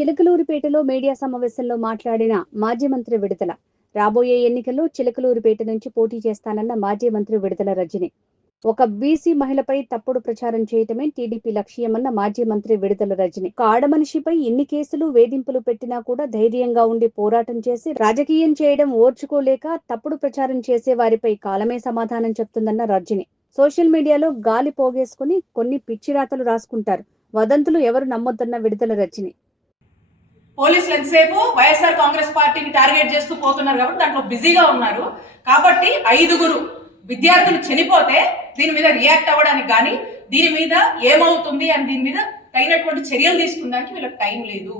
చిలకలూరిపేటలో media సమావేశంలో మాట్లాడిన మాజీ మంత్రి విడుదల. రాబోయే ఎన్నికల్లో చిలకలూరిపేట నుంచి పోటీ చేస్తానన్న మాజీ మంత్రి విడుదల రజని. ఒక బీసీ మహిళపై తప్పుడు ప్రచారం చేయటమే టీడీపీ లక్ష్యమన్న మాజీ మంత్రి విడుదల రజని. ఒక ఆడమనిషిపై ఇన్ని కేసులు వేధింపులు పెట్టినా కూడా ధైర్యంగా ఉండి పోరాటం చేసి రాజకీయం చేయడం ఓర్చుకోలేక తప్పుడు ప్రచారం చేసే వారిపై కాలమే సమాధానం చెప్తుందన్న రజని. సోషల్ మీడియాలో గాలి పోగేసుకుని కొన్ని పిచ్చిరాతలు రాసుకుంటారు. వదంతులు ఎవరు నమ్మొద్దన్న విడుదల రజని. పోలీసులు ఎంతసేపు వైఎస్ఆర్ కాంగ్రెస్ పార్టీని టార్గెట్ చేస్తూ పోతున్నారు కాబట్టి దాంట్లో బిజీగా ఉన్నారు. కాబట్టి 5 విద్యార్థులు చనిపోతే దీని మీద రియాక్ట్ అవ్వడానికి కానీ దీని మీద ఏమవుతుంది అని దీని మీద తగినటువంటి చర్యలు తీసుకున్నానికి వీళ్ళకి టైం లేదు.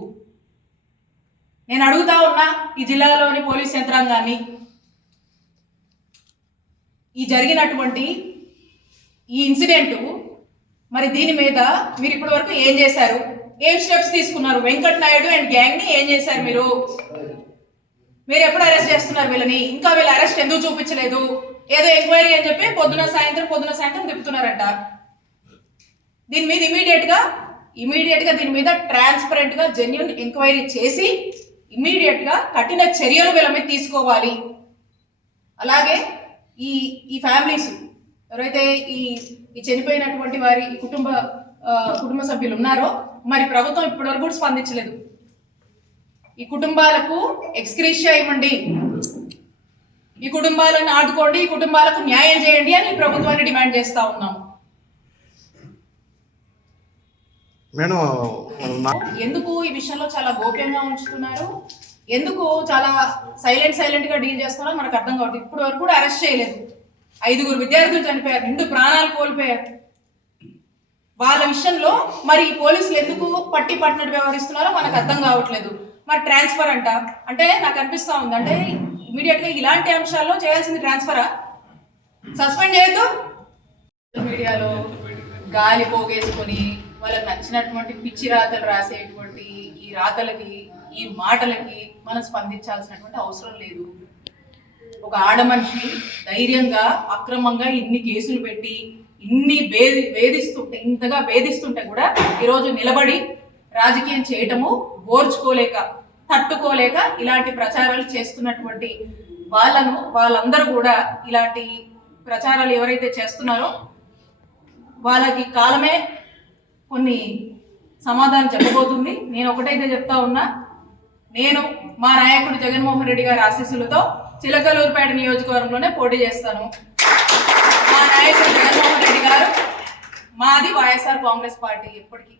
నేను అడుగుతా ఉన్నా ఈ జిల్లాలోని పోలీస్ యంత్రాంగాన్ని, ఈ జరిగినటువంటి ఈ ఇన్సిడెంట్ మరి దీని మీద మీరు ఇప్పటి వరకు ఏం చేశారు, ఏం స్టెప్స్ తీసుకున్నారు? వెంకట్ నాయుడు అండ్ గ్యాంగ్ ని ఏం చేశారు? మీరు ఎప్పుడు అరెస్ట్ చేస్తున్నారు వీళ్ళని? ఇంకా వీళ్ళ అరెస్ట్ ఎందుకు చూపించలేదు? ఏదో ఎంక్వైరీ అని చెప్పి పొద్దున సాయంత్రం తిప్పుతున్నారంట. దీని మీద ఇమీడియట్ గా దీని మీద ట్రాన్స్పరెంట్ గా జెన్యూన్ ఎంక్వైరీ చేసి ఇమీడియట్ గా కఠిన చర్యలు వీళ్ళ మీద తీసుకోవాలి. అలాగే ఈ ఫ్యామిలీస్ ఎవరైతే ఈ చనిపోయినటువంటి వారి కుటుంబ సభ్యులు ఉన్నారో మరి ప్రభుత్వం ఇప్పటివరకు కూడా స్పందించలేదు. ఈ కుటుంబాలకు ఎక్స్గ్రేషియా ఇవ్వండి, ఈ కుటుంబాలను ఆదుకోండి, ఈ కుటుంబాలకు న్యాయం చేయండి అని ప్రభుత్వాన్ని డిమాండ్ చేస్తా ఉన్నాము. ఎందుకు ఈ విషయంలో చాలా గోప్యంగా ఉంచుతున్నారు? ఎందుకు చాలా సైలెంట్ గా డీల్ చేస్తున్నారో మనకు అర్థం కావట్లేదు. ఇప్పటి వరకు కూడా అరెస్ట్ చేయలేదు. 5 విద్యార్థులు చనిపోయారు, 2 ప్రాణాలు కోల్పోయారు. వాళ్ళ విషయంలో మరి పోలీసులు ఎందుకు పట్టినట్టు వ్యవహరిస్తున్నారో మనకు అర్థం కావట్లేదు. మరి ట్రాన్స్ఫర్ అంటే నాకు అనిపిస్తా ఉంది, అంటే ఇమీడియట్ గా ఇలాంటి అంశాల్లో చేయాల్సింది ట్రాన్స్ఫరా? సస్పెండ్ చేయొద్దు. మీడియాలో గాలి పోగేసుకొని వాళ్ళకి నచ్చినటువంటి పిచ్చి రాతలు రాసేటువంటి ఈ రాతలకి, ఈ మాటలకి మనం స్పందించాల్సినటువంటి అవసరం లేదు. ఒక ఆడమనిషి ధైర్యంగా అక్రమంగా ఇన్ని కేసులు పెట్టి ఇన్ని ఇంతగా వేధిస్తుంటే కూడా ఈరోజు నిలబడి రాజకీయం చేయటము ఓర్చుకోలేక, తట్టుకోలేక ఇలాంటి ప్రచారాలు చేస్తున్నటువంటి వాళ్ళందరూ కూడా ఇలాంటి ప్రచారాలు ఎవరైతే చేస్తున్నారో వాళ్ళకి కాలమే కొన్ని సమాధానం చెప్పబోతుంది. నేను ఒకటైతే చెప్తా ఉన్నా, నేను మా నాయకుడు జగన్మోహన్ రెడ్డి గారి ఆశీస్సులతో చిలకలూరుపేట నియోజకవర్గంలోనే పోటీ చేస్తాను. మా నాయకుడు జగన్మోహన్ రెడ్డి గారు, మాది వైఎస్ఆర్ కాంగ్రెస్ పార్టీ ఎప్పటికీ